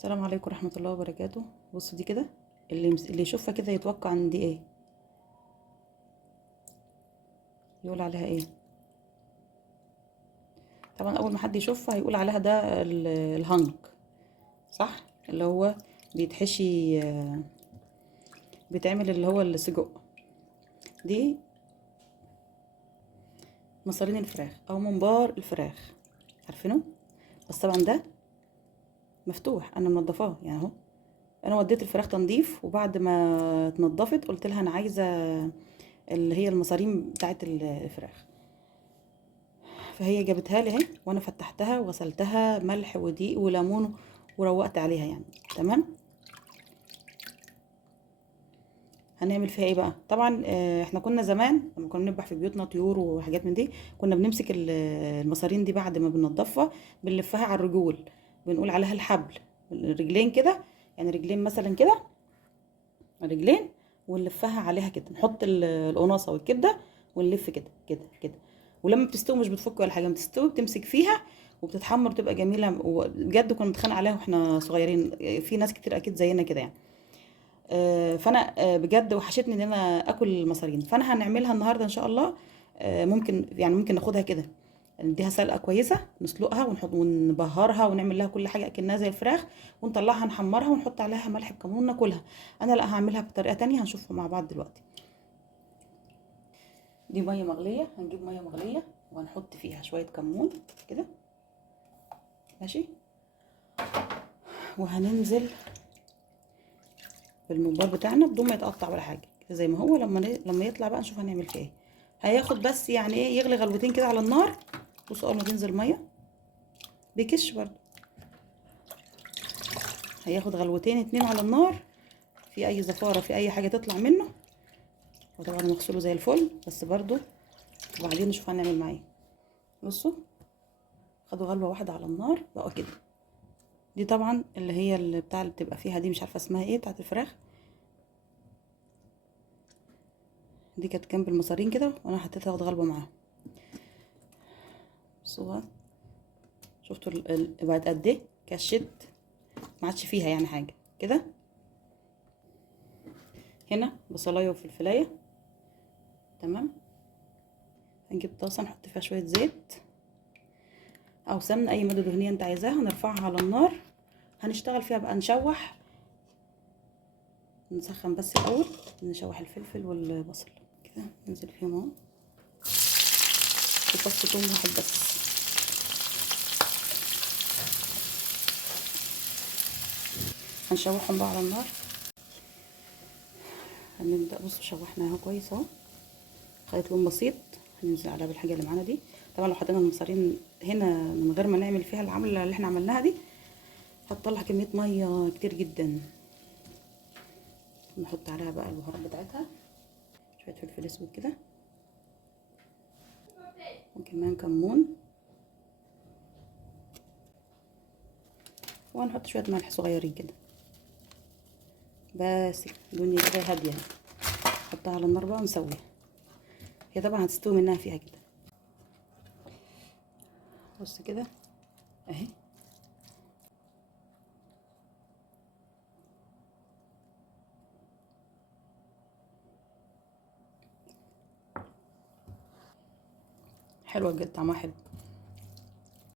السلام عليكم ورحمة الله وبركاته. بصوا دي كده، اللي يشوفها كده يتوقع ان دي ايه، يقول عليها ايه. طبعا اول ما حد يشوفها هيقول عليها ده الهنج، صح؟ اللي هو بيتحشي، بيتعمل اللي هو السجق. دي مصارين الفراخ او ممبار الفراخ، عارفينه؟ بس طبعا ده مفتوح، انا منضفاه يعني اهو. انا وديت الفراخ تنظيف، وبعد ما اتنضفت قلت لها انا عايزه اللي هي المصارين بتاعت الفراخ، فهي جابتها لي اهي، وانا فتحتها وغسلتها ملح ودقيق وليمون وروقت عليها يعني. تمام. هنعمل فيها ايه بقى؟ طبعا احنا كنا زمان لما كنا بنذبح في بيوتنا طيور وحاجات من دي، كنا بنمسك المصارين دي بعد ما بننضفها بنلفها على الرجول، بنقول عليها الحبل. الرجلين كده، يعني رجلين مثلا كده، رجلين، ونلفها عليها كده، نحط القناصه والكبده ونلف كده كده كده. ولما بتستوي مش بتفك ولا حاجه، بتستوي بتمسك فيها وبتتحمر، تبقى جميله. وبجد كنا بنتخانق عليها واحنا صغيرين، في ناس كتير اكيد زينا كده يعني. فانا بجد وحشتني ان انا اكل المصارين، فانا هنعملها النهارده ان شاء الله. ممكن يعني ممكن ناخدها كده، نديها سلقه كويسه، نسلقها ونحط ونبهرها ونعمل لها كل حاجه اكنها زي الفراخ، ونطلعها نحمرها ونحط عليها ملح بكمون ناكلها. انا لا، هعملها بطريقه تانية هنشوفها مع بعض دلوقتي. دي ميه مغليه، هنجيب ميه مغليه وهنحط فيها شويه كمون كده، ماشي. وهننزل بالممبار بتاعنا بدون ما يتقطع ولا حاجه، كده زي ما هو. لما يطلع بقى نشوف هنعمل فيه ايه. هياخد بس يعني ايه، يغلي غلوتين كده على النار. بصوا اول ما تنزل ميه بيكش برضه، هياخد غلوتين اتنين على النار، في اي زفاره في اي حاجه تطلع منه. وطبعا مغسوله زي الفل بس برضه. وبعدين نشوف هنعمل معاه ايه. بصوا، خدوا غلوه واحده على النار بقى كده. دي طبعا اللي هي اللي بتاع اللي بتبقى فيها دي، مش عارفه اسمها ايه، بتاعت الفراخ. دي كانت جنب المصارين كده، وانا حطيتها تاخد غلوه معاها. بصوا، شفتوا بقت قد ايه، كشت، ما عادش فيها يعني حاجه كده. هنا بصلايه وفلفلايه. تمام. هنجيب طاسه نحط فيها شويه زيت او سمنه، اي ماده دهنيه انت عايزاها، نرفعها على النار. هنشتغل فيها بقى، نشوح، نسخن بس الاول، نشوح الفلفل والبصل كده، ننزل فيهم اهو، وفص توم واحد بس. هنشوحهم بقى على النار. هنبدا، بصوا شوحنا اهو كويس اهو، خدت لون بسيط. هننزل عليها بالحاجه اللي معانا دي. طبعا لو حطينا المصارين هنا من غير ما نعمل فيها العمله اللي احنا عملناها دي، هتطلع كميه ميه كتير جدا. نحط عليها بقى البهارات بتاعتها، شويه فلفل اسود كده، وكمان كمون، وهنحط شويه ملح صغيرين كده بس. الدنيا كده هاديه، نحطها على النار بقى ونسويها. هي طبعا هتستوي منها فيها كده. بص كده اهي. حلوه بجد، طعمها حلو.